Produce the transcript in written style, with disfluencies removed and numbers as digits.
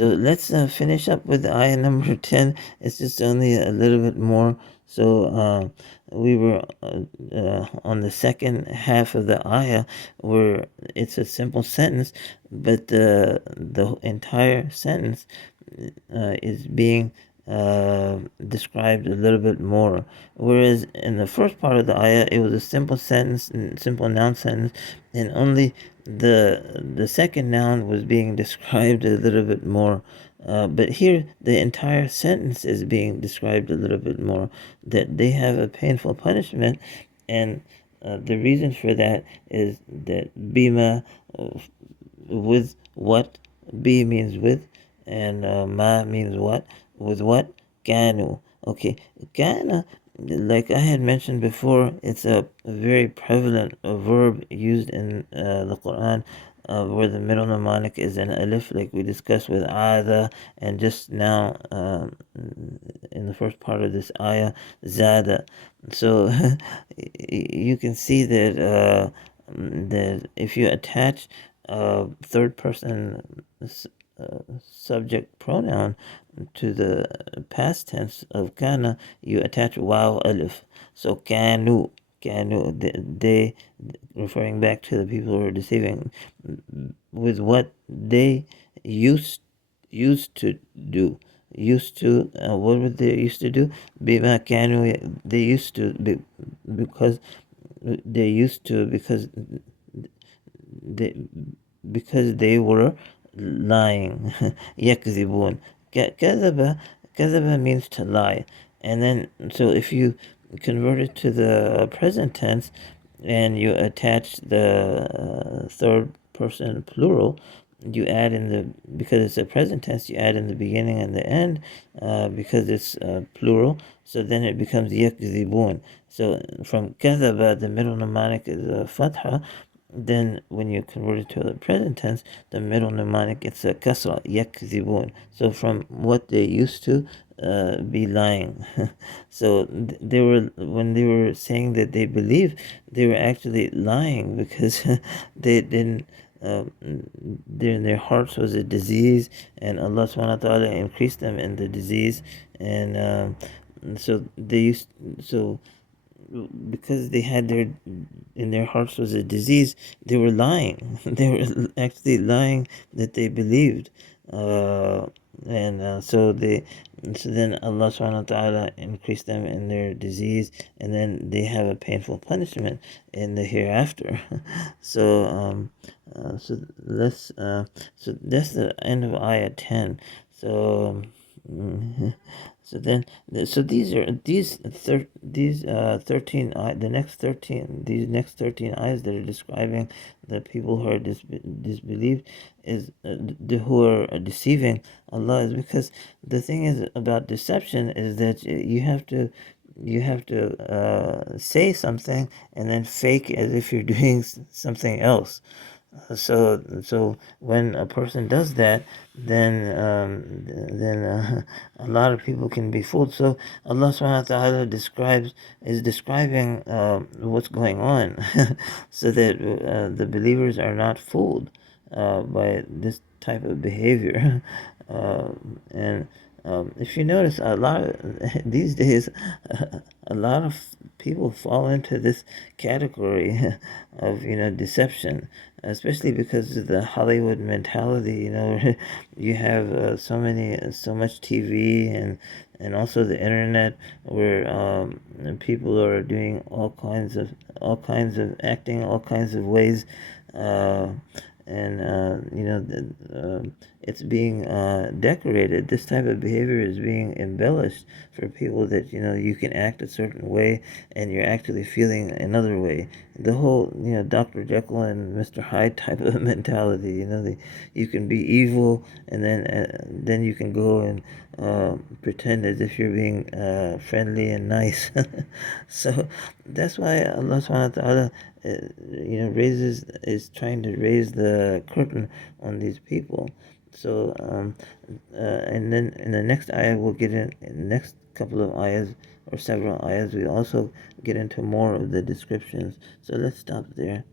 So let's finish up with ayah number 10. It's just only a little bit more. So we were on the second half of the ayah, where it's a simple sentence, but the entire sentence is being described a little bit more. Whereas in the first part of the ayah, it was a simple sentence, simple noun sentence, and only the second noun was being described a little bit more. But here, the entire sentence is being described a little bit more. That they have a painful punishment, and the reason for that is that bima, with what, be means with, and ma means what, with what, kanu. Okay, kana, like I had mentioned before, it's a very prevalent verb used in the Quran, where the middle mnemonic is an alif, like we discussed with ada, and just now in the first part of this ayah, zada. So you can see that if you attach third person subject pronoun to the past tense of kana, you attach waw alif. So kanu, they, referring back to the people who are deceiving, with what they used used to do. Used to, what would they used to do? Bima kanu, they used to be, because they used to, they because they were lying. يكذبون. كذب means to lie. And then, so if you convert it to the present tense and you attach the third person plural, you add in the, because it's a present tense, you add in the beginning and the end, because it's plural, so then it becomes يكذبون. So from كذب, the middle mnemonic is a fatha. Then when you convert it to the present tense, the middle mnemonic gets a kasra, yakzibun. So from what they used to be lying. So they were, when they were saying that they believe, they were actually lying, because they didn't. Their hearts was a disease, and Allah subhanahu wa ta'ala increased them in the disease, and so they used, so because they had their, in their hearts was a disease, they were lying. They were actually lying that they believed, and so then Allah subhanahu wa ta'ala increased them in their disease, and then they have a painful punishment in the hereafter. So so let's so that's the end of ayah 10. So so then, so these are these 13 the next 13, these next 13 ayahs that are describing the people who are disbelieved, is who are deceiving Allah, is because the thing is about deception is that you have to say something and then fake as if you're doing something else. So when a person does that, then a lot of people can be fooled. So Allah subhanahu wa ta'ala is describing what's going on, so that the believers are not fooled by this type of behavior. And if you notice, a lot of these days, a lot of people fall into this category of deception, especially because of the Hollywood mentality. You have so much TV, and also the internet, where people are doing all kinds of acting, all kinds of ways, and it's being decorated. This type of behavior is being embellished for people, that you can act a certain way and you're actually feeling another way. The whole Dr. Jekyll and Mr. Hyde type of mentality. You can be evil, and then you can go and pretend as if you're being friendly and nice. So that's why Allah subhanahu wa ta'ala is trying to raise the curtain on these people. So and then in the next ayah, we'll get in the next couple of ayahs, or several ayahs, we also get into more of the descriptions. So let's stop there.